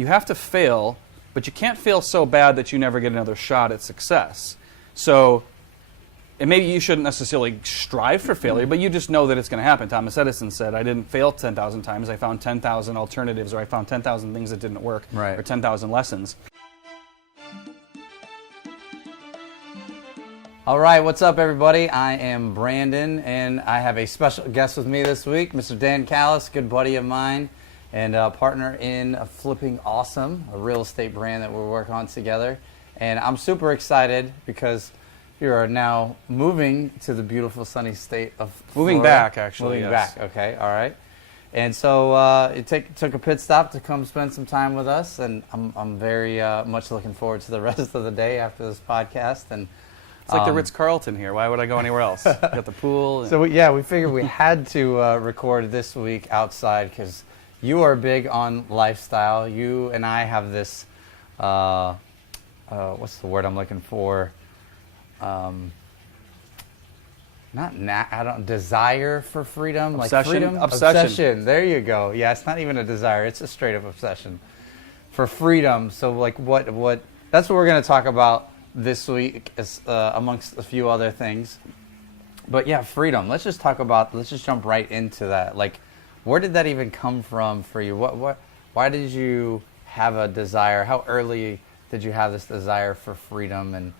you have to fail, but you can't fail so bad that you never get another shot at success. So, and maybe you shouldn't necessarily strive for failure, but you just know that it's going to happen. Thomas Edison said, I didn't fail 10,000 times, I found 10,000 alternatives, or I found 10,000 things that didn't work, or 10,000 lessons. All right, what's up, everybody? I am Brandon, and I have a special guest with me this week, Mr. Dan Kalis, good buddy of mine, and a partner in Flipping Awesome, a real estate brand that we're working on together. And I'm super excited because you are now moving to the beautiful sunny state of Florida. Moving back, actually. Moving back, okay, all right. And so it took a pit stop to come spend some time with us, and I'm very much looking forward to the rest of the day after this podcast. And it's like the Ritz-Carlton here. Why would I go anywhere else? Got the pool. So we figured we had to record this week outside because you are big on lifestyle. You and I have this, what's the word I'm looking for? Desire for freedom. Obsession. Like freedom? Obsession. There you go. Yeah, it's not even a desire. It's a straight up obsession for freedom. So like what that's what we're going to talk about this week, amongst a few other things. But yeah, freedom. Let's just jump right into that. Like, where did that even come from for you? Why did you have a desire? How early did you have this desire for freedom? And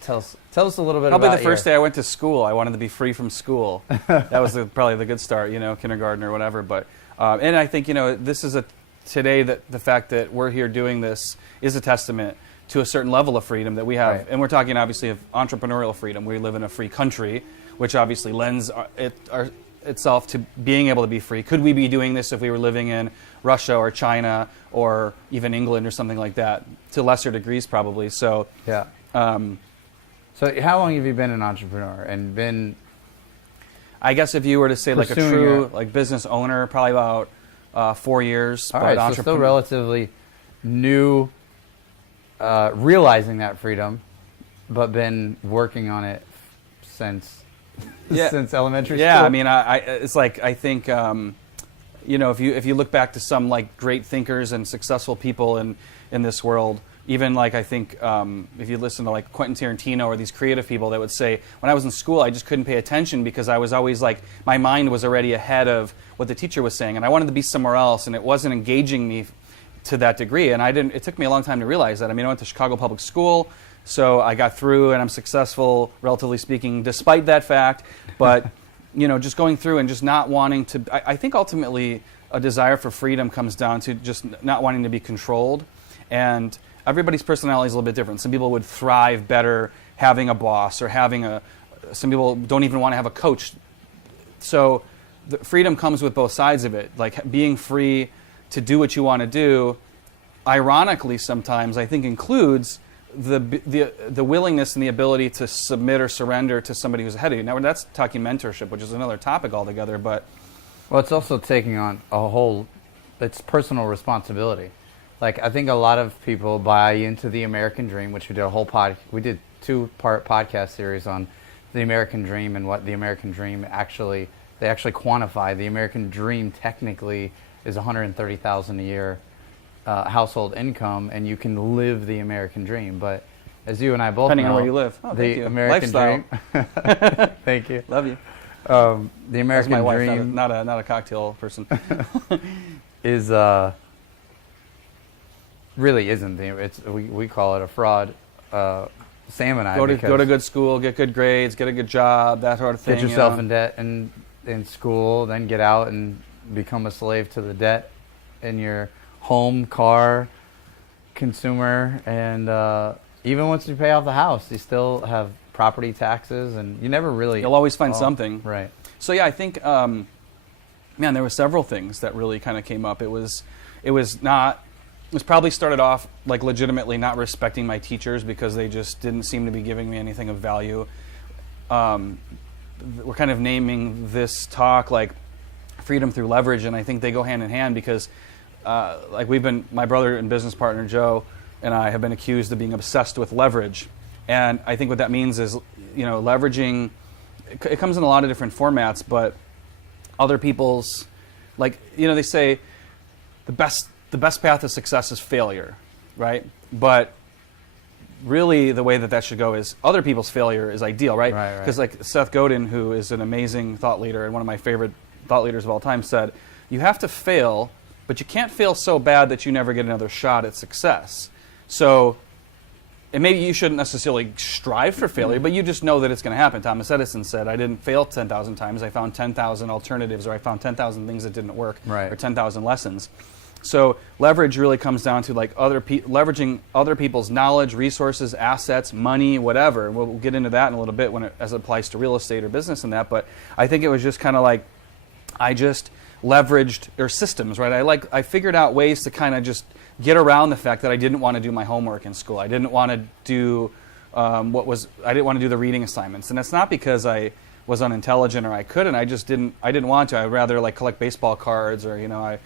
tell us a little bit about Probably the first day I went to school. I wanted to be free from school. That was probably the good start, kindergarten or whatever. But and I think, this is today that the fact that we're here doing this is a testament to a certain level of freedom that we have. Right. And we're talking obviously of entrepreneurial freedom. We live in a free country, which obviously lends itself to being able to be free. Could we be doing this if we were living in Russia or China or even England or something like that? To lesser degrees probably. So yeah. So how long have you been an entrepreneur and been? I guess if you were to say like a true business owner, probably about 4 years. All right, so still relatively new. Realizing that freedom, but been working on it since elementary school. Yeah, I mean, it's like I think if you look back to some like great thinkers and successful people in this world, even like I think if you listen to like Quentin Tarantino or these creative people that would say, when I was in school, I just couldn't pay attention because I was always like, my mind was already ahead of what the teacher was saying, and I wanted to be somewhere else, and it wasn't engaging me to that degree, and it took me a long time to realize that. I mean, I went to Chicago Public School, so I got through, and I'm successful, relatively speaking, despite that fact. But, just going through and just not wanting to, I think ultimately a desire for freedom comes down to just not wanting to be controlled. And everybody's personality is a little bit different. Some people would thrive better having a boss or some people don't even want to have a coach. So the freedom comes with both sides of it, like being free to do what you want to do, ironically sometimes I think includes the willingness and the ability to submit or surrender to somebody who's ahead of you. Now that's talking mentorship, which is another topic altogether, but well, it's also taking on it's personal responsibility. Like I think a lot of people buy into the American dream, which we did we did 2-part podcast series on the American dream and what the American dream they actually quantify. The American dream technically is $130,000 a year household income, and you can live the American dream. But as you and I both depending know, on where you live, the American lifestyle dream. Thank you. Love you. The American my wife, dream, not a cocktail person, is really isn't. We call it a fraud. Sam and I go to good school, get good grades, get a good job, that sort of thing. Get yourself in debt in school, then get out and become a slave to the debt in your home, car, consumer, and even once you pay off the house, you still have property taxes, and you never really... You'll always find something. Right. So yeah, I think, there were several things that really kind of came up. It was probably started off like legitimately not respecting my teachers because they just didn't seem to be giving me anything of value. We're kind of naming this talk like freedom through leverage, and I think they go hand in hand because my brother and business partner Joe and I have been accused of being obsessed with leverage. And I think what that means is, leveraging, it comes in a lot of different formats, but other people's, they say the best the best path to success is failure, right? But really the way that should go is other people's failure is ideal, right? Because like Seth Godin, who is an amazing thought leader and one of my favorite thought leaders of all time, said, you have to fail, but you can't fail so bad that you never get another shot at success. So, and maybe you shouldn't necessarily strive for failure, but you just know that it's going to happen. Thomas Edison said, I didn't fail 10,000 times, I found 10,000 alternatives, or I found 10,000 things that didn't work, or 10,000 lessons. So leverage really comes down to like leveraging other people's knowledge, resources, assets, money, whatever. We'll get into that in a little bit as it applies to real estate or business and that. But I think it was just kind of like I just leveraged or systems, right? I figured out ways to kind of just get around the fact that I didn't want to do my homework in school. I didn't want to do I didn't want to do the reading assignments, and it's not because I was unintelligent or I couldn't. I didn't want to. I'd rather like collect baseball cards or I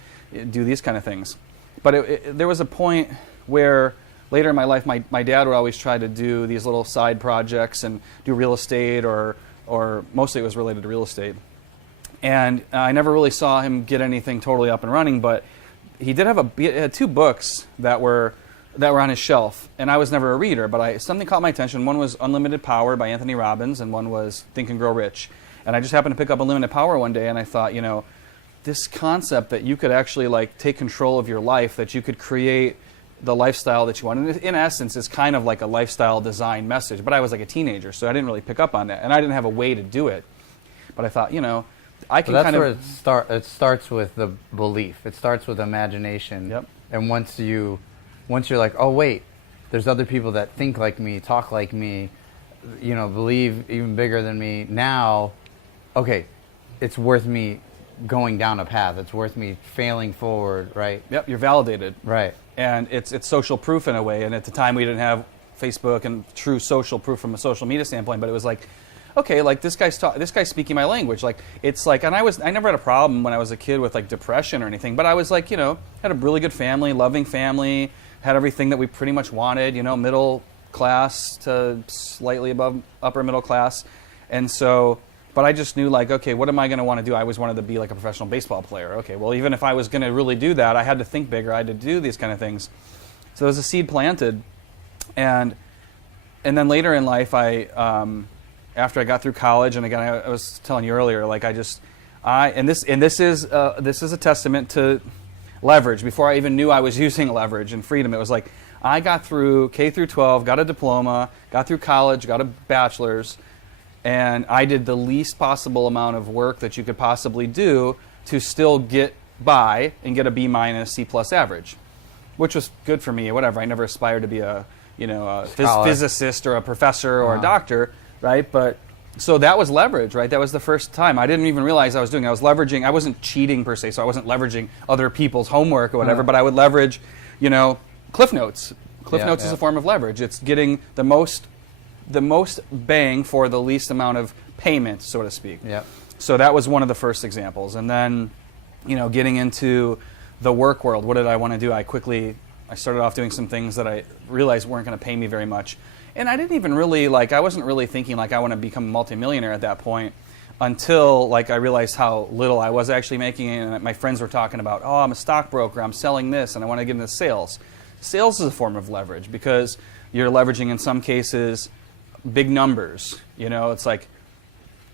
do these kind of things. But there was a point where later in my life, my dad would always try to do these little side projects and do real estate, or mostly it was related to real estate. And I never really saw him get anything totally up and running, but he had 2 books that were on his shelf, and I was never a reader, but something caught my attention. One was Unlimited Power by Anthony Robbins, and one was Think and Grow Rich. And I just happened to pick up Unlimited Power one day, and I thought, this concept that you could actually like take control of your life, that you could create the lifestyle that you want. And in essence, it's kind of like a lifestyle design message. But I was like a teenager, so I didn't really pick up on that, and I didn't have a way to do it. But I thought, I can that's where it starts with the belief. It starts with imagination. Yep. And once you're like, oh wait, there's other people that think like me, talk like me, believe even bigger than me. Now, okay, it's worth me going down a path. It's worth me failing forward, right? Yep, you're validated. Right. And it's social proof in a way. And at the time, we didn't have Facebook and true social proof from a social media standpoint, but it was like, okay, like this guy's speaking my language. Like it's like, and I never had a problem when I was a kid with like depression or anything, but I was like, had a really good family, loving family, had everything that we pretty much wanted, middle class to slightly above upper middle class. And so, but I just knew like, okay, what am I going to want to do? I always wanted to be like a professional baseball player. Okay, well, even if I was going to really do that, I had to think bigger. I had to do these kind of things. So there was a seed planted, and then later in life, after I got through college, and again, I was telling you earlier, like this is a testament to leverage. Before I even knew I was using leverage and freedom, it was like I got through K through 12, got a diploma, got through college, got a bachelor's, and I did the least possible amount of work that you could possibly do to still get by and get a B minus, C plus average, which was good for me. Whatever. I never aspired to be a physicist or a professor or a doctor, right? But so that was leverage, right? That was the first time. I didn't even realize I was doing it. I was leveraging. I wasn't cheating per se, so I wasn't leveraging other people's homework or whatever. But I would leverage, Cliff Notes. Cliff Notes is a form of leverage. It's getting the most bang for the least amount of payment, so to speak. Yeah. So that was one of the first examples. And then, getting into the work world, what did I want to do? I started off doing some things that I realized weren't going to pay me very much. And I didn't even really, I wasn't really thinking I want to become a multimillionaire at that point until, I realized how little I was actually making. And my friends were talking about, oh, I'm a stockbroker, I'm selling this, and I want to get into sales. Sales is a form of leverage because you're leveraging, in some cases, big numbers. It's like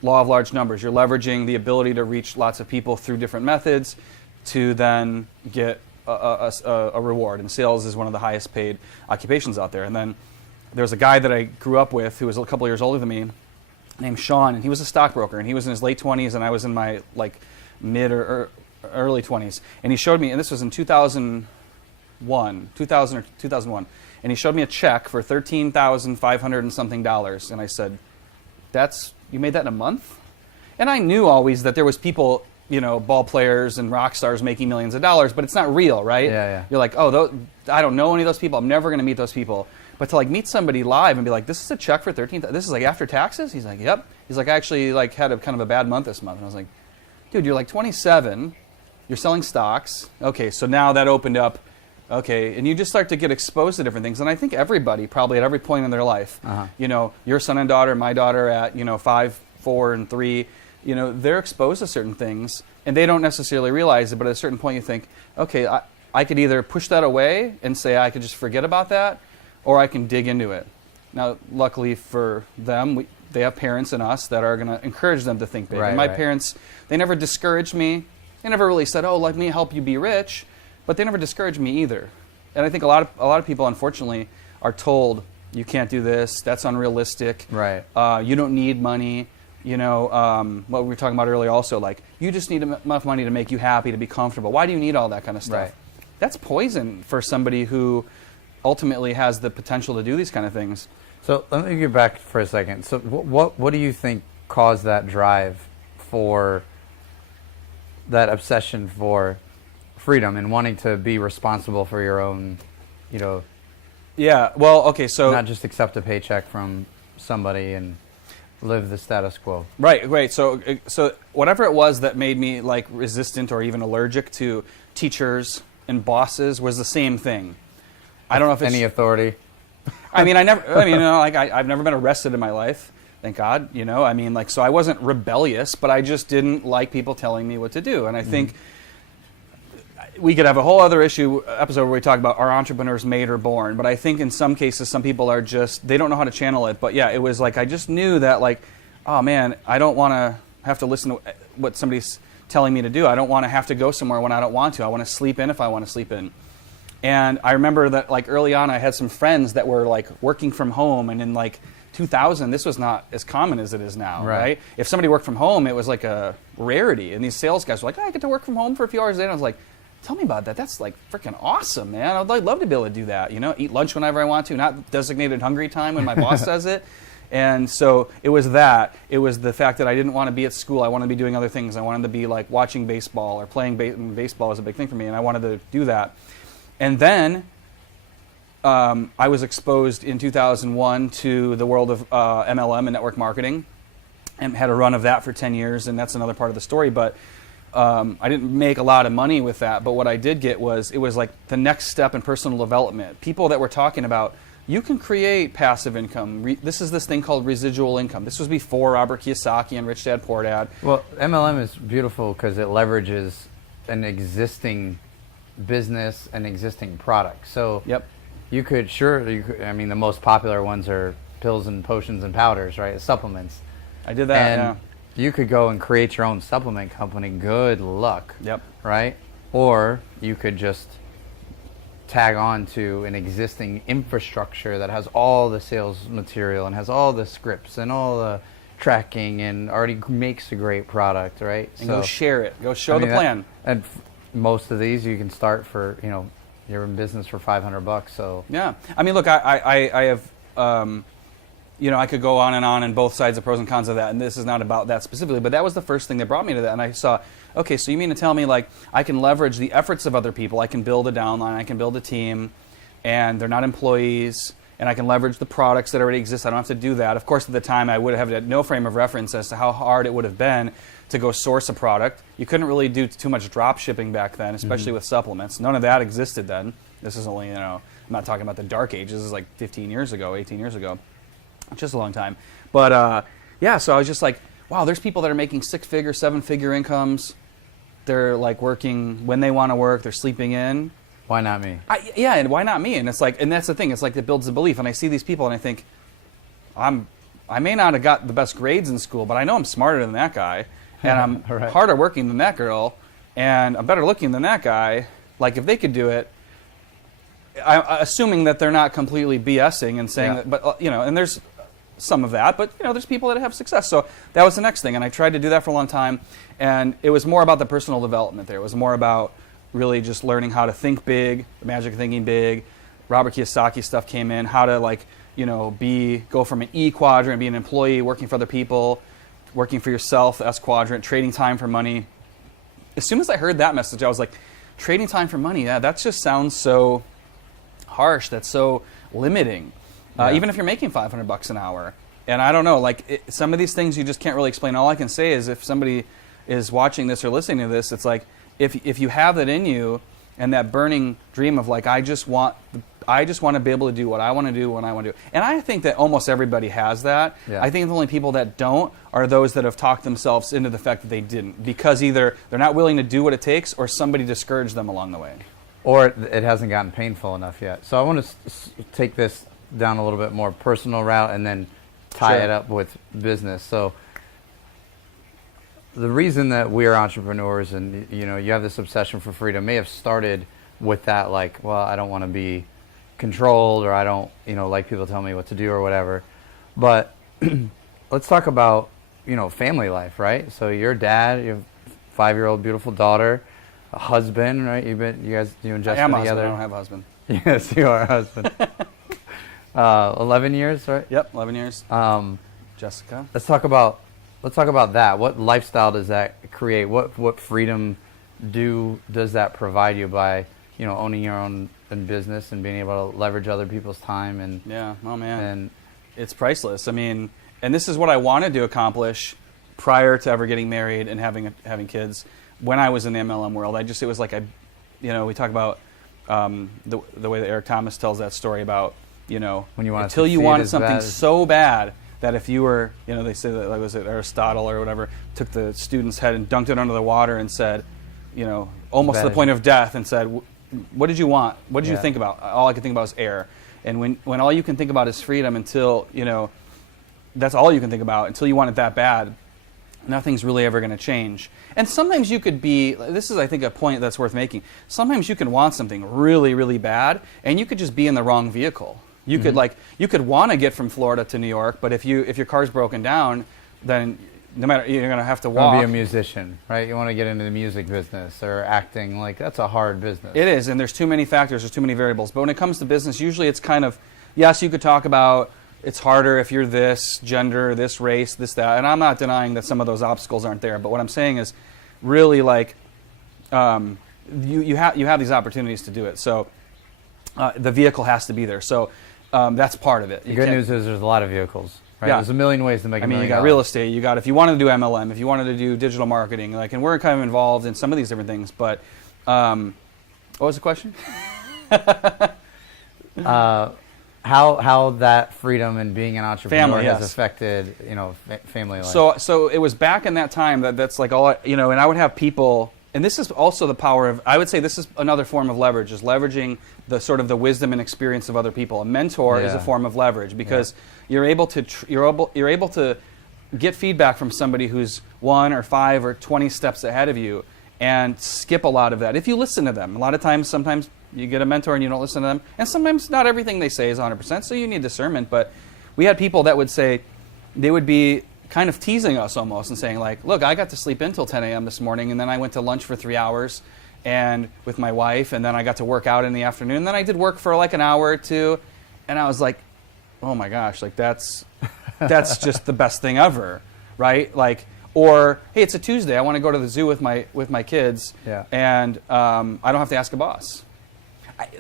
law of large numbers. You're leveraging the ability to reach lots of people through different methods to then get a reward. And sales is one of the highest paid occupations out there. And then there's a guy that I grew up with who was a couple years older than me named Sean, and he was a stockbroker, and he was in his late 20s, and I was in my mid or early 20s. And he showed me, and this was in 2000 or 2001, and he showed me a check for $13,500 and something dollars, and I said, you made that in a month? And I knew always that there was people, ball players and rock stars making millions of dollars, but it's not real, right? Yeah. You're like, I don't know any of those people. I'm never going to meet those people. But to meet somebody live and be like, this is a check for $13,000. This is after taxes? He's like, yep. He's like, I actually had a kind of a bad month this month. And I was like, dude, you're 27. You're selling stocks. Okay, so now that opened up. Okay, and you just start to get exposed to different things. And I think everybody, probably at every point in their life, your son and daughter, my daughter at 5, 4, and 3, they're exposed to certain things, and they don't necessarily realize it. But at a certain point, you think, okay, I could either push that away and say I could just forget about that, or I can dig into it. Now, luckily for them, they have parents and us that are going to encourage them to think big. Right, and my right. parents, they never discouraged me. They never really said, "Oh, let me help you be rich," but they never discouraged me either. And I think a lot of people, unfortunately, are told, "You can't do this. That's unrealistic. Right. You don't need money." You know, what we were talking about earlier also, like, you just need enough money to make you happy, to be comfortable. Why do you need all that kind of stuff? Right. That's poison for somebody who ultimately has the potential to do these kind of things. So let me get back for a second. So what do you think caused that drive for that obsession for freedom and wanting to be responsible for your own, you know, Yeah, well, okay, so... not just accept a paycheck from somebody and live the status quo? Right. So whatever it was that made me like resistant or even allergic to teachers and bosses was the same thing. I don't know if it's... Any authority? I've never been arrested in my life, thank God, you know. I mean, like, so I wasn't rebellious, but I just didn't like people telling me what to do. And I think we could have a whole other episode where we talk about are entrepreneurs made or born. But I think in some cases, some people are just, they don't know how to channel it. But yeah, it was like, I just knew that, like, oh man, I don't want to have to listen to what somebody's telling me to do. I don't want to have to go somewhere when I don't want to. I want to sleep in if I want to sleep in. And I remember that, like, early on, I had some friends that were like working from home, and in like 2000, this was not as common as it is now, right? If somebody worked from home, it was like a rarity. And these sales guys were like, I get to work from home for a few hours a day. And I was like, tell me about that. That's like freaking awesome, man. I'd love to be able to do that, you know, eat lunch whenever I want to, not designated hungry time when my boss says it. And so it was that. It was the fact that I didn't want to be at school. I wanted to be doing other things. I wanted to be like watching baseball or playing baseball was a big thing for me, and I wanted to do that. And then I was exposed in 2001 to the world of MLM and network marketing, and had a run of that for 10 years, and that's another part of the story. But I didn't make a lot of money with that, but what I did get was, it was like the next step in personal development. People that were talking about, you can create passive income. This is this thing called residual income. This was before Robert Kiyosaki and Rich Dad Poor Dad. Well, MLM is beautiful because it leverages an existing business, an existing product. So you could, I mean, the most popular ones are pills and potions and powders, right? Supplements. I did that, and you could go and create your own supplement company. Good luck. Right? Or you could just tag on to an existing infrastructure that has all the sales material and has all the scripts and all the tracking and already makes a great product, right? And go share it. Go show the plan. And most of these you can start for, you know, you're in business for $500. So yeah, I mean, look, I have, you know, I could go on and both sides of pros and cons of that, and this is not about that specifically, but that was the first thing that brought me to that. And I saw, okay, so you mean to tell me, like, I can leverage the efforts of other people, I can build a downline, I can build a team, and they're not employees, and I can leverage the products that already exist. I don't have to do that. Of course, at the time, I would have had no frame of reference as to how hard it would have been to go source a product. You couldn't really do too much drop shipping back then, especially with supplements. None of that existed then. This is only, you know, I'm not talking about the dark ages. This is like 15 years ago, 18 years ago. Just a long time. But yeah, so I was just like, wow, there's people that are making 6-figure, 7-figure incomes. They're like working when they want to work. They're sleeping in. Why not me? Yeah, and why not me? And it's like, and that's the thing. It's like it builds a belief. And I see these people, and I think, I may not have got the best grades in school, but I know I'm smarter than that guy, and I'm harder working than that girl, and I'm better looking than that guy. Like, if they could do it, assuming that they're not completely BSing and saying that, but you know, and there's some of that, but you know, there's people that have success. So that was the next thing, and I tried to do that for a long time, and it was more about the personal development there. It was more about really just learning how to think big, the magic of thinking big. Robert Kiyosaki stuff came in, how to, like, you know, go from an E quadrant, be an employee, working for other people, working for yourself, S quadrant, trading time for money. As soon as I heard that message, I was like, trading time for money, yeah, that just sounds so harsh. That's so limiting. Even if you're making $500 an hour. And I don't know, like, some of these things you just can't really explain. All I can say is, if somebody is watching this or listening to this, it's like, if you have that in you and that burning dream of, like, I just want to be able to do what I want to do when I want to do. And I think that almost everybody has that. I think the only people that don't are those that have talked themselves into the fact that they didn't, because either they're not willing to do what it takes or somebody discouraged them along the way. or it hasn't gotten painful enough yet. So I want to take this down a little bit more personal route and then tie Sure. it up with business. So the reason that we're entrepreneurs and you have this obsession for freedom may have started with that, like, well, I don't want to be controlled, or I don't like people tell me what to do or whatever. But let's talk about family life, right? So you're a dad, you have a 5-year-old beautiful daughter, a husband, right? You and Jessica I am a husband. together. I don't have a husband. Yes, you are a husband. 11 years, right? Yep, 11 years. Jessica. Let's talk about that. What lifestyle does that create? What freedom does that provide you by owning your own business and being able to leverage other people's time and Yeah, oh man, and it's priceless. I mean, and this is what I wanted to accomplish prior to ever getting married and having kids. When I was in the MLM world, it was like we talk about the way that Eric Thomas tells that story about when you want until to you wanted something bad. so bad that if you were they say that, like, was it Aristotle or whatever, took the student's head and dunked it under the water and said almost to the point of death and said, what did you want? What did you think about? All I could think about was air. And when all you can think about is freedom until that's all you can think about until you want it that bad, nothing's really ever going to change. And sometimes you could be, this is I think a point that's worth making, sometimes you can want something really, really bad and you could just be in the wrong vehicle. You could you could want to get from Florida to New York, but if your car's broken down, then no matter, you're going to have to walk. You want to be a musician, right? You want to get into the music business or acting. Like, that's a hard business. It is, and there's too many factors, there's too many variables. But when it comes to business, usually it's kind of, yes, you could talk about it's harder if you're this gender, this race, this, that. And I'm not denying that some of those obstacles aren't there. But what I'm saying is really like you have these opportunities to do it. So the vehicle has to be there. So that's part of it. The good news is there's a lot of vehicles. Right? Yeah. There's a million ways to make $1 million. You got real estate. You got, if you wanted to do MLM, if you wanted to do digital marketing, and we're kind of involved in some of these different things. But what was the question? How that freedom and being an entrepreneur has affected family life. So it was back in that time that's like all and I would have people. And this is also the power of, I would say this is another form of leverage, is leveraging the sort of the wisdom and experience of other people. A mentor is a form of leverage because you're able to get feedback from somebody who's 1 or 5 or 20 steps ahead of you and skip a lot of that. If you listen to them, a lot of times, sometimes you get a mentor and you don't listen to them. And sometimes not everything they say is 100%, so you need discernment. But we had people that would say, they would be kind of teasing us almost and saying like, look, I got to sleep until 10 a.m. this morning, and then I went to lunch for 3 hours and with my wife, and then I got to work out in the afternoon. And then I did work for like an hour or two, and I was like, oh my gosh, like that's just the best thing ever, right? Like, or hey, it's a Tuesday, I want to go to the zoo with my kids, and I don't have to ask a boss.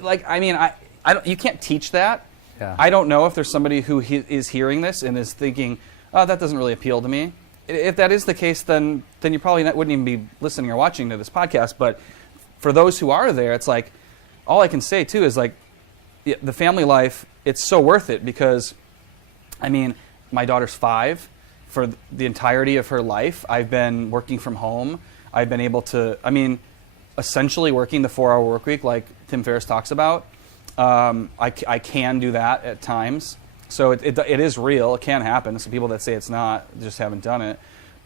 You can't teach that. Yeah. I don't know if there's somebody who is hearing this and is thinking, oh, that doesn't really appeal to me. If that is the case, then you probably wouldn't even be listening or watching to this podcast. But for those who are there, it's like, all I can say too is like, the family life, it's so worth it because, my daughter's 5. For the entirety of her life, I've been working from home. I've been able to, essentially working the 4-hour work week like Tim Ferriss talks about. I can do that at times. So it is real. It can happen. Some people that say it's not just haven't done it.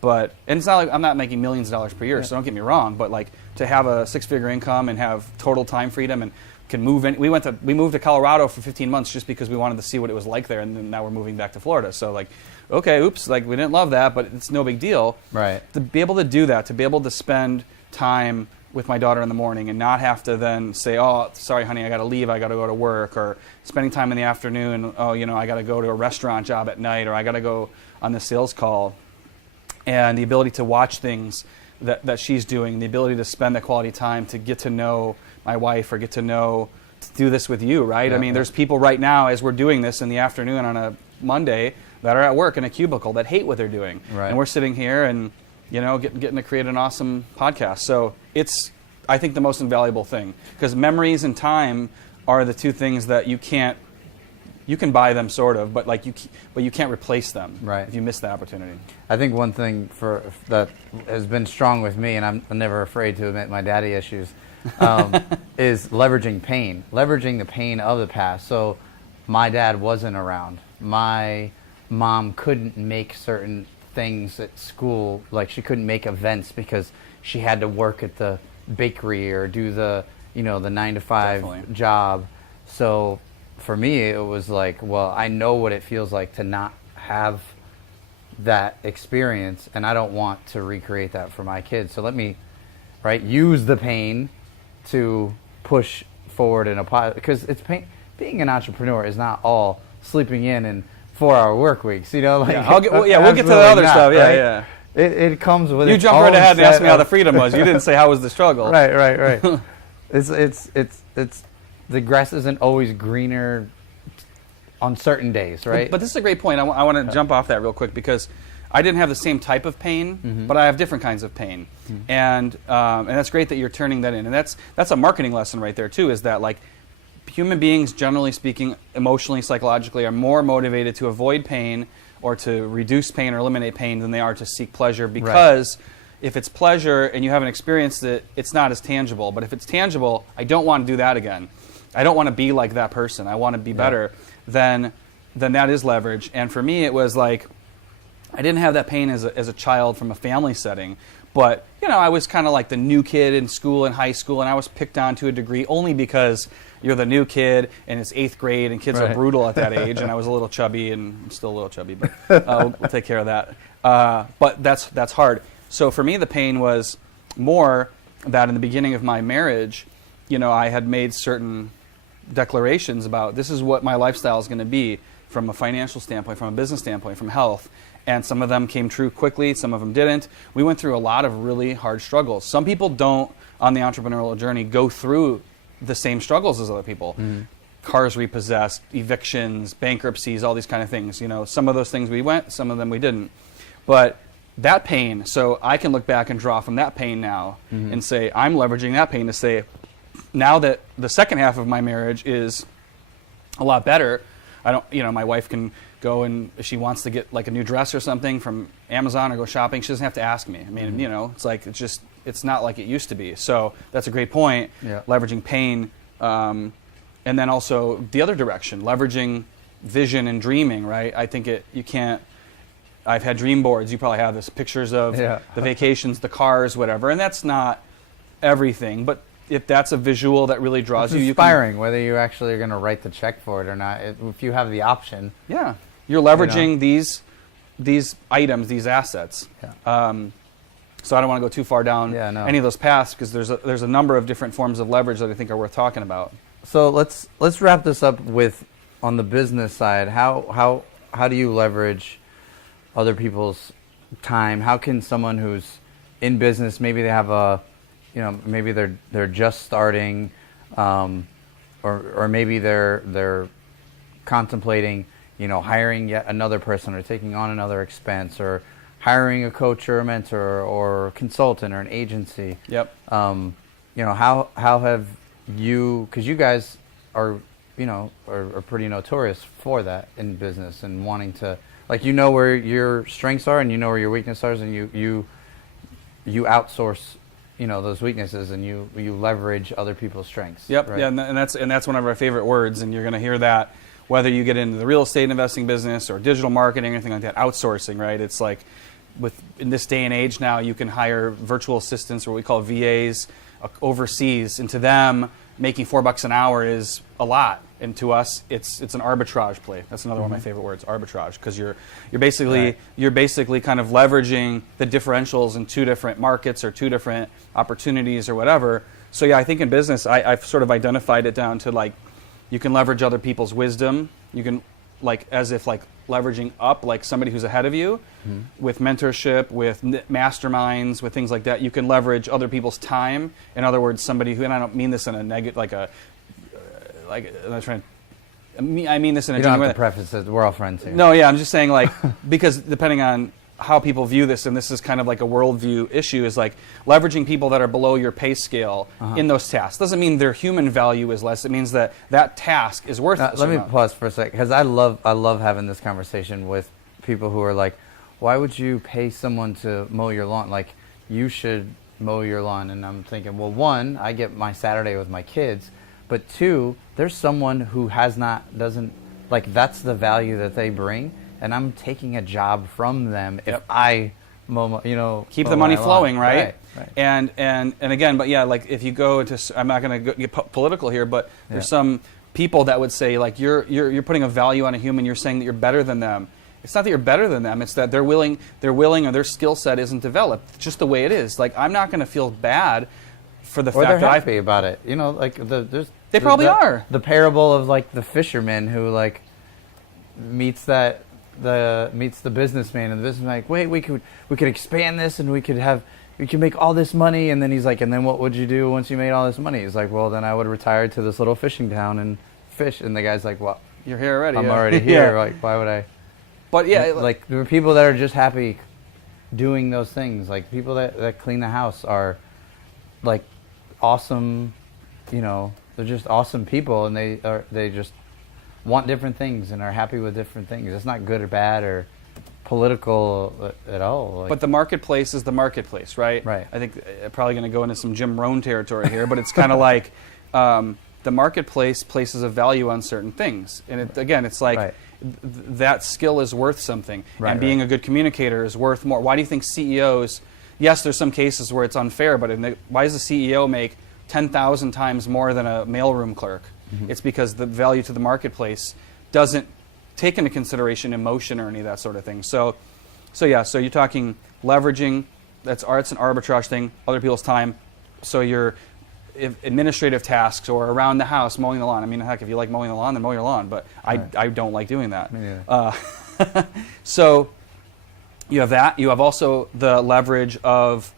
And it's not like I'm not making millions of dollars per year, so don't get me wrong. But like to have a 6-figure income and have total time freedom and can move in. We moved to Colorado for 15 months just because we wanted to see what it was like there, and then now we're moving back to Florida. So like, okay, oops, like we didn't love that, but it's no big deal. Right. To be able to do that, to be able to spend time with my daughter in the morning and not have to then say, oh, sorry, honey, I got to leave, I got to go to work, or spending time in the afternoon, oh, I got to go to a restaurant job at night, or I got to go on the sales call. And the ability to watch things that she's doing, the ability to spend that quality time to get to know my wife or to do this with you, right? Yeah, there's people right now as we're doing this in the afternoon on a Monday that are at work in a cubicle that hate what they're doing. Right. And we're sitting here and getting to create an awesome podcast. So it's, I think, the most invaluable thing because memories and time are the two things that you can buy them sort of, but you can't replace them. Right. If you miss the opportunity. I think one thing that has been strong with me, and I'm never afraid to admit my daddy issues, is leveraging pain, leveraging the pain of the past. So my dad wasn't around. My mom couldn't make certain things at school, like she couldn't make events because she had to work at the bakery or do the, the 9-to-5 Definitely. job. So for me, it was like, well, I know what it feels like to not have that experience, and I don't want to recreate that for my kids. So let me, use the pain to push forward in a positive, because it's pain. Being an entrepreneur is not all sleeping in and 4-hour work weeks. Like, we'll get to the other stuff. Yeah, right? Yeah. It comes with. You its jumped right own ahead and asked me how the of- freedom was. You didn't say how was the struggle. Right. It's the grass isn't always greener on certain days, right? But this is a great point. I want to jump off that real quick because I didn't have the same type of pain, but I have different kinds of pain, and that's great that you're turning that in. And that's a marketing lesson right there too. Is that like human beings, generally speaking, emotionally, psychologically, are more motivated to avoid pain or to reduce pain or eliminate pain than they are to seek pleasure, because if it's pleasure and you haven't experienced it, it's not as tangible. But if it's tangible, I don't want to do that again. I don't want to be like that person. I want to be better. Then that is leverage. And for me, it was like I didn't have that pain as a child from a family setting. But, I was kind of like the new kid in school, in high school, and I was picked on to a degree only because you're the new kid and it's 8th grade and kids are brutal at that age, and I was a little chubby, and I'm still a little chubby, but we'll take care of that. But that's hard. So for me, the pain was more that in the beginning of my marriage, I had made certain declarations about this is what my lifestyle is going to be from a financial standpoint, from a business standpoint, from health. And some of them came true quickly, some of them didn't. We went through a lot of really hard struggles. Some people don't, on the entrepreneurial journey, go through the same struggles as other people. Cars repossessed, evictions, bankruptcies, all these kind of things. Some of those things we went, some of them we didn't. But that pain, so I can look back and draw from that pain now and say, I'm leveraging that pain to say, now that the second half of my marriage is a lot better, my wife can go, and if she wants to get like a new dress or something from Amazon or go shopping, she doesn't have to ask me. I mean, it's like it's not like it used to be. So that's a great point. Leveraging pain, and then also the other direction, leveraging vision and dreaming. Right? I think you can't. I've had dream boards. You probably have this, pictures of the vacations, the cars, whatever, and that's not everything, but if that's a visual that really draws it's you, inspiring, whether you actually are going to write the check for it or not. If you have the option, you're leveraging these items, these assets. So I don't want to go too far down any of those paths, because there's a number of different forms of leverage that I think are worth talking about. So let's wrap this up with, on the business side, how do you leverage other people's time? How can someone who's in business, maybe they have maybe they're just starting, or maybe they're contemplating, hiring yet another person or taking on another expense, or hiring a coach or a mentor or a consultant or an agency. How have you, because you guys are pretty notorious for that in business and wanting to, where your strengths are and where your weaknesses are, and you outsource those weaknesses, and you leverage other people's strengths. Right? Yeah, and that's one of our favorite words, and you're going to hear that whether you get into the real estate investing business or digital marketing or anything like that. Outsourcing, right? It's like in this day and age now, you can hire virtual assistants, or what we call VAs, overseas, and to them, making $4 an hour is a lot, and to us, it's an arbitrage play. That's another one of my favorite words, arbitrage, because you're basically kind of leveraging the differentials in two different markets or two different opportunities or whatever. So I think in business, I've sort of identified it down to you can leverage other people's wisdom. You can as if leveraging up, like somebody who's ahead of you, with mentorship, with masterminds, with things like that. You can leverage other people's time. In other words, somebody who, and I don't mean this in a negative, I'm not trying to, I mean this in a you don't genuine have to preface it. We're all friends here. No, I'm just saying because depending on how people view this, and this is kind of like a worldview issue, is leveraging people that are below your pay scale in those tasks. Doesn't mean their human value is less. It means that task is worth it. Let me pause for a second, because I love having this conversation with people who are like, why would you pay someone to mow your lawn? You should mow your lawn. And I'm thinking, well, one, I get my Saturday with my kids, but two, there's someone who doesn't, like, that's the value that they bring, and I'm taking a job from them if I keep the money flowing, right? Right. And again, but yeah, like if you go into, I'm not going to get political here, but there's some people that would say, like, you're putting a value on a human. You're saying that you're better than them. It's not that you're better than them. It's that they're willing, or their skill set isn't developed. It's just the way it is. Like, I'm not going to feel bad for the fact that I'm happy about it. You know, like they probably are. The parable of like the fisherman who like meets the businessman, and the businessman like, wait, we could expand this, and we could make all this money. And then he's like, and then what would you do once you made all this money? He's like, well, then I would retire to this little fishing town and fish. And the guy's like, well, you're here already. I'm already here. Like, why would I? But yeah, like there are people that are just happy doing those things. Like people that clean the house are like awesome. You know, they're just awesome people, and they just want different things and are happy with different things. It's not good or bad or political at all. Like, but the marketplace is the marketplace, right? Right. I think probably going to go into some Jim Rohn territory here, but it's kind of like the marketplace places a value on certain things, and it's like that skill is worth something, and being a good communicator is worth more. Why do you think CEOs? Yes, there's some cases where it's unfair, but why does a CEO make 10,000 times more than a mailroom clerk? Mm-hmm. It's because the value to the marketplace doesn't take into consideration emotion or any of that sort of thing. So you're talking leveraging. That's arts and arbitrage thing. Other people's time. So your administrative tasks or around the house, mowing the lawn. I mean, heck, if you like mowing the lawn, then mow your lawn. But I don't like doing that. Me neither. So you have that. You have also the leverage of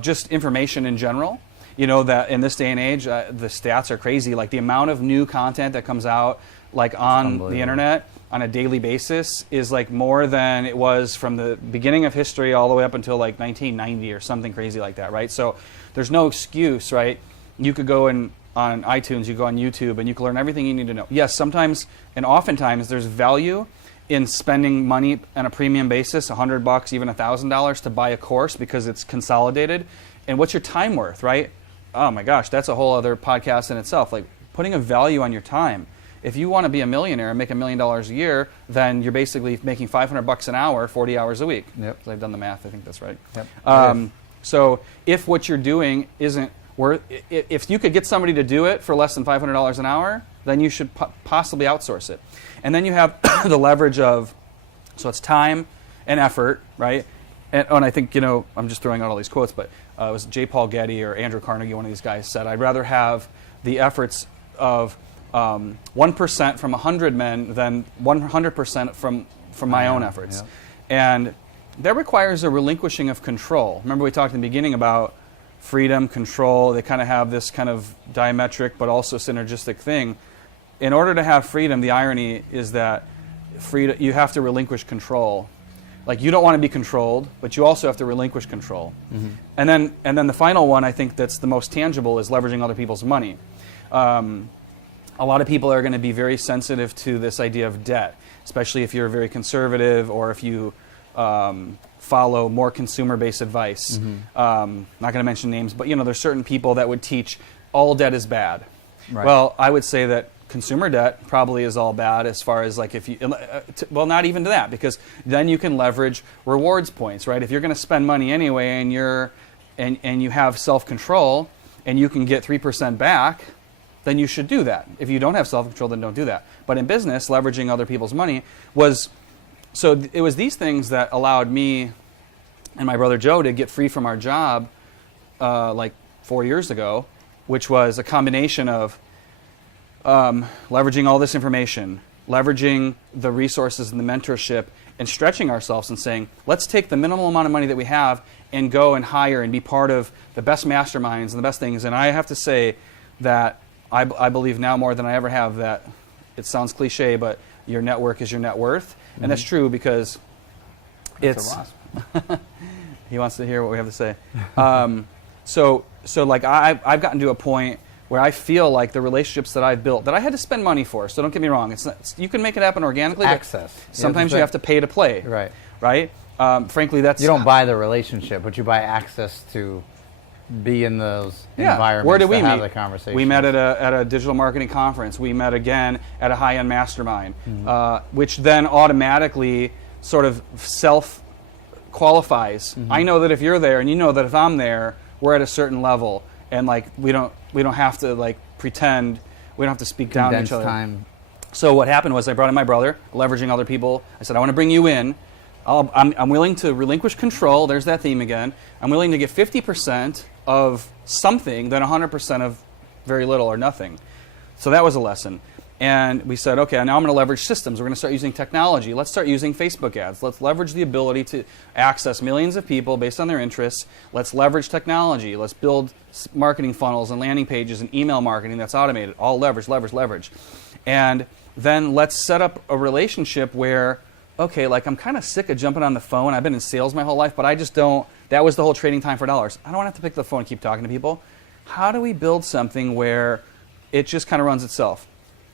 just information in general. You know that in this day and age, the stats are crazy. Like the amount of new content that comes out, like on the internet on a daily basis, is like more than it was from the beginning of history all the way up until like 1990 or something crazy like that, right? So there's no excuse, right? You could go on iTunes, you go on YouTube, and you can learn everything you need to know. Yes, sometimes and oftentimes there's value in spending money on a premium basis, $100, even $1,000 to buy a course because it's consolidated. And what's your time worth, right? Oh my gosh, that's a whole other podcast in itself. Like putting a value on your time. If you want to be a millionaire and make $1 million a year, then you're basically making $500 an hour, 40 hours a week. Yep. So I've done the math. I think that's right. Yep. So if what you're doing isn't worth, if you could get somebody to do it for less than $500 an hour, then you should possibly outsource it. And then you have the leverage of, so it's time and effort, right? And I think, I'm just throwing out all these quotes, but it was J. Paul Getty or Andrew Carnegie, one of these guys said, I'd rather have the efforts of 1% from 100 men than 100% from my own efforts. Yeah. And that requires a relinquishing of control. Remember we talked in the beginning about freedom, control. They kind of have this kind of diametric but also synergistic thing. In order to have freedom, the irony is that you have to relinquish control. Like you don't want to be controlled, but you also have to relinquish control. Mm-hmm. And then the final one, I think that's the most tangible, is leveraging other people's money. A lot of people are going to be very sensitive to this idea of debt, especially if you're very conservative or if you follow more consumer-based advice. Mm-hmm. Not going to mention names, but there's certain people that would teach all debt is bad. Right. Well, I would say that consumer debt probably is all bad as far as like if you, well, not even to that, because then you can leverage rewards points, right? If you're going to spend money anyway and you have self-control and you can get 3% back, then you should do that. If you don't have self-control, then don't do that. But in business, leveraging other people's money it was these things that allowed me and my brother Joe to get free from our job like 4 years ago, which was a combination of leveraging all this information, leveraging the resources and the mentorship, and stretching ourselves and saying, let's take the minimal amount of money that we have and go and hire and be part of the best masterminds and the best things. And I have to say that I believe now more than I ever have that it sounds cliche, but your network is your net worth. Mm-hmm. And that's true because it's... He wants to hear what we have to say. So like I've gotten to a point where I feel like the relationships that I've built, that I had to spend money for, so don't get me wrong, you can make it happen organically. Access. Sometimes you have to pay to play. Right. Frankly, that's... You don't buy the relationship, but you buy access to be in those Yeah. environments Where did we to have meet? the conversation. We met at a digital marketing conference. We met again at a high-end mastermind, which then automatically sort of self-qualifies. I know that if you're there, and you know that if I'm there, we're at a certain level, and like we don't have to like pretend. We don't have to speak down to each other. Time. So what happened was I brought in my brother, leveraging other people. I said, I want to bring you in. I'm willing to relinquish control. There's that theme again. I'm willing to get 50% of something than 100% of very little or nothing. So that was a lesson. And we said, okay, now I'm going to leverage systems. We're going to start using technology. Let's start using Facebook ads. Let's leverage the ability to access millions of people based on their interests. Let's leverage technology. Let's build marketing funnels and landing pages and email marketing that's automated. All leverage, leverage, leverage. And then let's set up a relationship where, okay, like I'm kind of sick of jumping on the phone. I've been in sales my whole life, but I just don't. That was the whole trading time for dollars. I don't want to have to pick the phone and keep talking to people. How do we build something where it just kind of runs itself?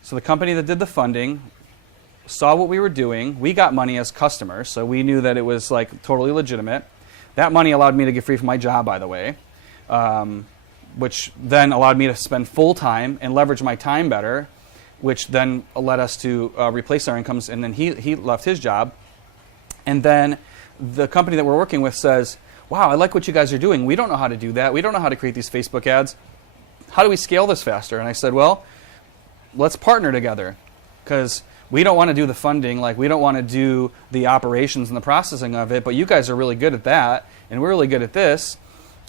So the company that did the funding saw what we were doing. We got money as customers, so we knew that it was like totally legitimate. That money allowed me to get free from my job, by the way, which then allowed me to spend full time and leverage my time better, which then led us to replace our incomes, and then he left his job. And then the company that we're working with says, wow, I like what you guys are doing. We don't know how to do that. We don't know how to create these Facebook ads. How do we scale this faster? And I said, well, let's partner together, because we don't want to do the funding, like we don't want to do the operations and the processing of it, but you guys are really good at that, and we're really good at this.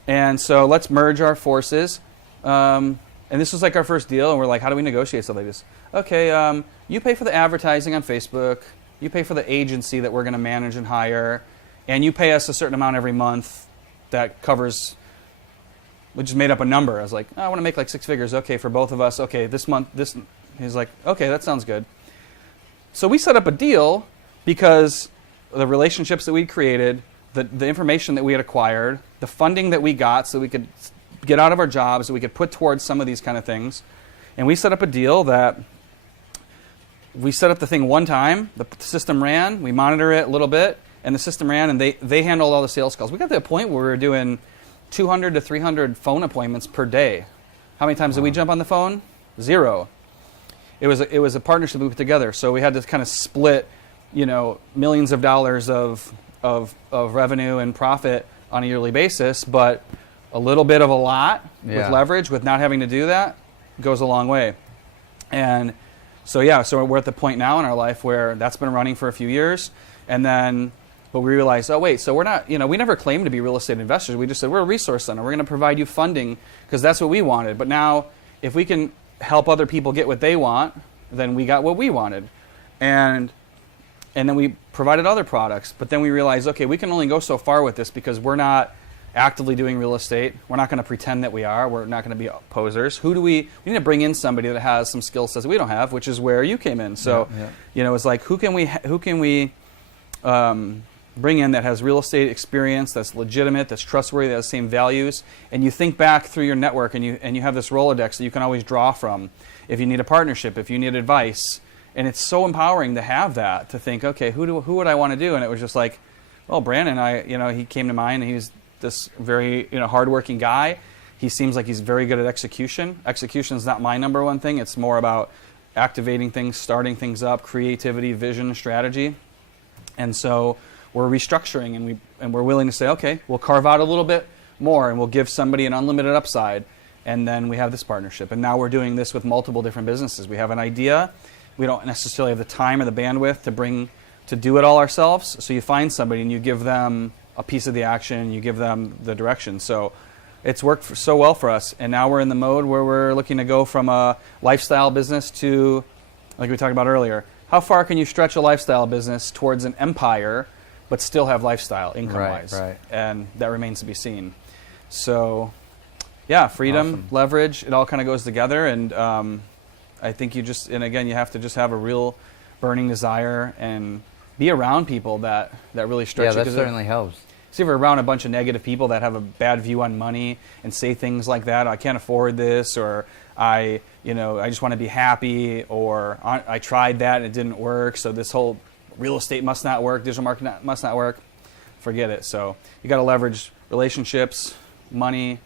And so let's merge our forces. And this was like our first deal, and we're like, how do we negotiate stuff like this? Okay, you pay for the advertising on Facebook, you pay for the agency that we're going to manage and hire, and you pay us a certain amount every month that covers, we just made up a number. I was like, I want to make like 6 figures. Okay, for both of us. Okay, this month, this. He's like, okay, that sounds good. So we set up a deal because the relationships that we created, the information that we had acquired, the funding that we got so we could get out of our jobs, so we could put towards some of these kind of things. And we set up a deal that we set up the thing one time, the system ran, we monitor it a little bit, and the system ran, and they handled all the sales calls. We got to the point where we were doing 200 to 300 phone appointments per day. How many times did we jump on the phone? 0. It was a partnership we put together, so we had to kind of split, millions of dollars of revenue and profit on a yearly basis, but a little bit of a lot with leverage, with not having to do that, goes a long way. And so we're at the point now in our life where that's been running for a few years, but we realized, oh wait, so we're not, we never claimed to be real estate investors. We just said we're a resource center. We're going to provide you funding because that's what we wanted. But now, if we can help other people get what they want, then we got what we wanted. And then we provided other products. But then we realized, okay, we can only go so far with this because we're not actively doing real estate. We're not going to pretend that we are. We're not going to be posers. We need to bring in somebody that has some skill sets that we don't have, which is where you came in. So, it's like, who can we bring in that has real estate experience, that's legitimate, that's trustworthy, that has the same values, and you think back through your network, and you have this Rolodex that you can always draw from if you need a partnership, if you need advice, and it's so empowering to have that, to think, okay, who would I want to do? And it was just like, well, Brandon, he came to mind, and he's this very hardworking guy. He seems like he's very good at execution. Execution is not my number one thing. It's more about activating things, starting things up, creativity, vision, strategy, and so we're restructuring, and we're willing to say, okay, we'll carve out a little bit more, and we'll give somebody an unlimited upside, and then we have this partnership. And now we're doing this with multiple different businesses. We have an idea. We don't necessarily have the time or the bandwidth to do it all ourselves. So you find somebody and you give them a piece of the action, you give them the direction. So it's worked so well for us. And now we're in the mode where we're looking to go from a lifestyle business to, like we talked about earlier, how far can you stretch a lifestyle business towards an empire but still have lifestyle income-wise? Right. And that remains to be seen. So, freedom, Awesome. leverage, it all kind of goes together. And I think you have to just have a real burning desire and be around people that really stretch you. Yeah, that certainly helps. See, if you're around a bunch of negative people that have a bad view on money and say things like that, I can't afford this, or I just want to be happy, or I tried that and it didn't work, so this whole real estate must not work, digital marketing must not work, forget it. So you got to leverage relationships, money,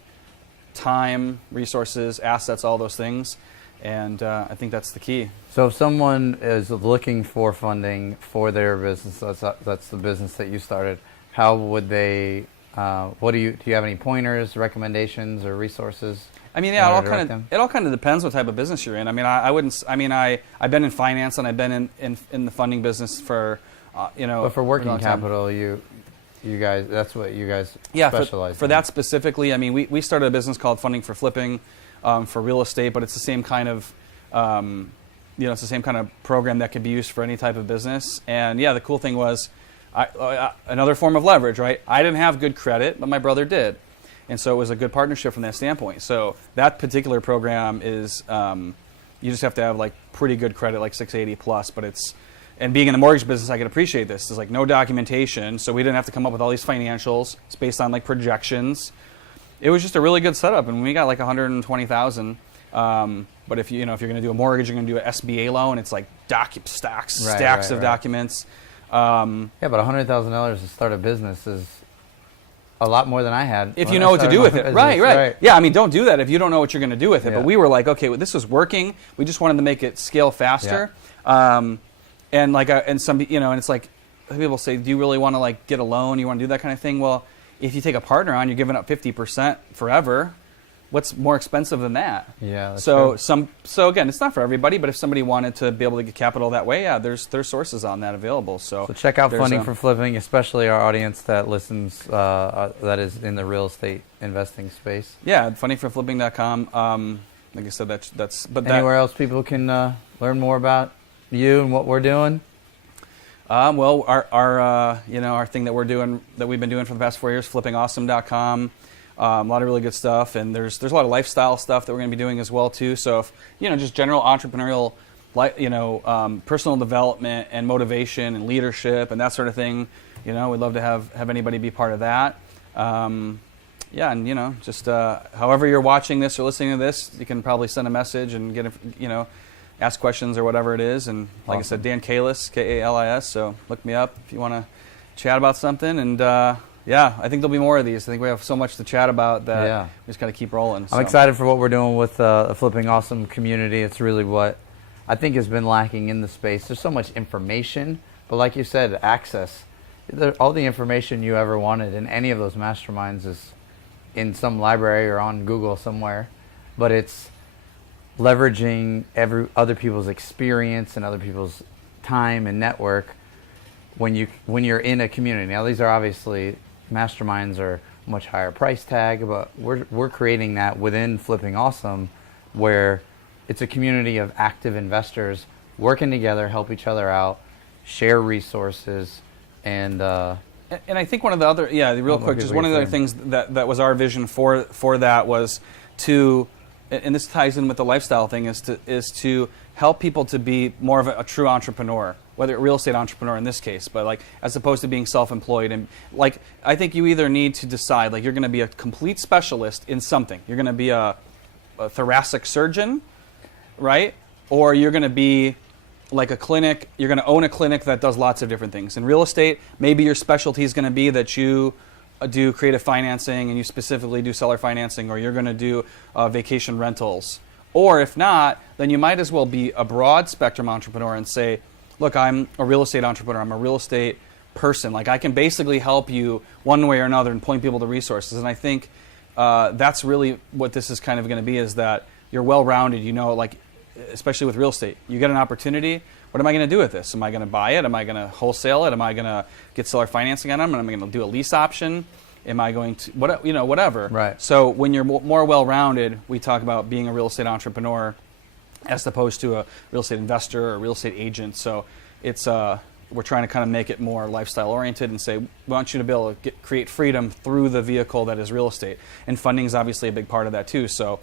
time, resources, assets, all those things. And I think that's the key. So if someone is looking for funding for their business, that's the business that you started, how would they, do you have any pointers, recommendations, or resources? I mean, yeah, it all kind of depends what type of business you're in. I mean, I've been in finance and I've been in the funding business for, But for working capital, you guys, that's what you guys specialize in. For that specifically, I mean, we started a business called Funding for Flipping for real estate, but it's the same kind of, it's the same kind of program that could be used for any type of business. And yeah, the cool thing was, another form of leverage, right? I didn't have good credit, but my brother did. And so it was a good partnership from that standpoint. So that particular program is, you just have to have like pretty good credit, like 680 plus, but and being in the mortgage business, I can appreciate this. There's like no documentation, so we didn't have to come up with all these financials. It's based on like projections. It was just a really good setup, and we got like 120,000. But if you're going to do a mortgage, you're going to do an SBA loan. It's like stacks of documents. Yeah, but $100,000 to start a business is a lot more than I had. If you know what to do with it. Right. Yeah, I mean, don't do that if you don't know what you're going to do with it. Yeah. But we were like, okay, well, this was working. We just wanted to make it scale faster. Yeah. And it's like, people say, do you really want to like get a loan? You want to do that kind of thing? Well, if you take a partner on, you're giving up 50% forever. What's more expensive than that? Yeah. That's so true. So again, it's not for everybody, but if somebody wanted to be able to get capital that way, yeah, there's sources on that available. So check out Funding for Flipping, especially our audience that listens, that is in the real estate investing space. Yeah, fundingforflipping.com. Like I said, that's. But anywhere else people can learn more about you and what we're doing? Well, our thing that we've been doing for the past 4 years, flippingawesome.com. A lot of really good stuff, and there's a lot of lifestyle stuff that we're going to be doing as well too. So if just general entrepreneurial, personal development and motivation and leadership and that sort of thing, we'd love to have anybody be part of that. And just however you're watching this or listening to this, you can probably send a message and get ask questions or whatever it is. And like I said, Dan Kalis, Kalis. So look me up if you want to chat about something. And yeah, I think there'll be more of these. I think we have so much to chat about that we just got to keep rolling. I'm excited for what we're doing with the Flipping Awesome community. It's really what I think has been lacking in the space. There's so much information, but like you said, access. All the information you ever wanted in any of those masterminds is in some library or on Google somewhere. But it's leveraging other people's experience and other people's time and network when you're in a community. Now, these are obviously masterminds are a much higher price tag, but we're creating that within Flipping Awesome, where it's a community of active investors working together, help each other out, share resources, and I think one of the other real quick, just one of the other things that was our vision for that was to, and this ties in with the lifestyle thing, is to help people to be more of a true entrepreneur, whether a real estate entrepreneur in this case, but like as opposed to being self-employed. And like I think you either need to decide, like you're going to be a complete specialist in something. You're going to be a thoracic surgeon, right? Or you're going to be like a clinic. You're going to own a clinic that does lots of different things. In real estate, maybe your specialty is going to be that you do creative financing and you specifically do seller financing, or you're going to do vacation rentals. Or if not, then you might as well be a broad spectrum entrepreneur and say, look, I'm a real estate entrepreneur. I'm a real estate person. Like I can basically help you one way or another and point people to resources. And I think that's really what this is kind of going to be, is that you're well-rounded. Like especially with real estate, you get an opportunity. What am I going to do with this? Am I going to buy it? Am I going to wholesale it? Am I going to get seller financing on them? Am I going to do a lease option? Am I going to whatever? Right. So when you're more well-rounded, we talk about being a real estate entrepreneur as opposed to a real estate investor or a real estate agent. So it's we're trying to kind of make it more lifestyle oriented and say we want you to be able to create freedom through the vehicle that is real estate, and funding is obviously a big part of that too. So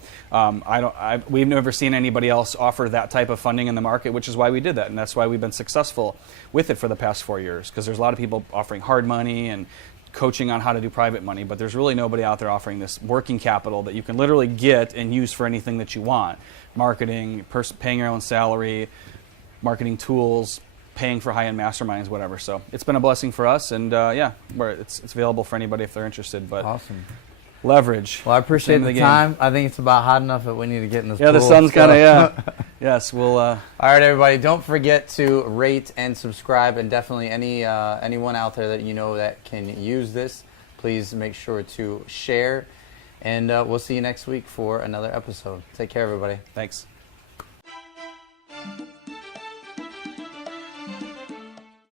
we've never seen anybody else offer that type of funding in the market, which is why we did that, and that's why we've been successful with it for the past 4 years, because there's a lot of people offering hard money and coaching on how to do private money, but there's really nobody out there offering this working capital that you can literally get and use for anything that you want. Marketing, paying your own salary, marketing tools, paying for high-end masterminds, whatever. So it's been a blessing for us, and it's available for anybody if they're interested. But awesome. leverage. Well, I appreciate Name of the the game. time. I think it's about hot enough that we need to get in this Yeah, the pool, sun's so- kind of, yeah. Yes, we'll... All right, everybody, don't forget to rate and subscribe, and definitely anyone out there that you know that can use this, please make sure to share, and we'll see you next week for another episode. Take care, everybody. Thanks.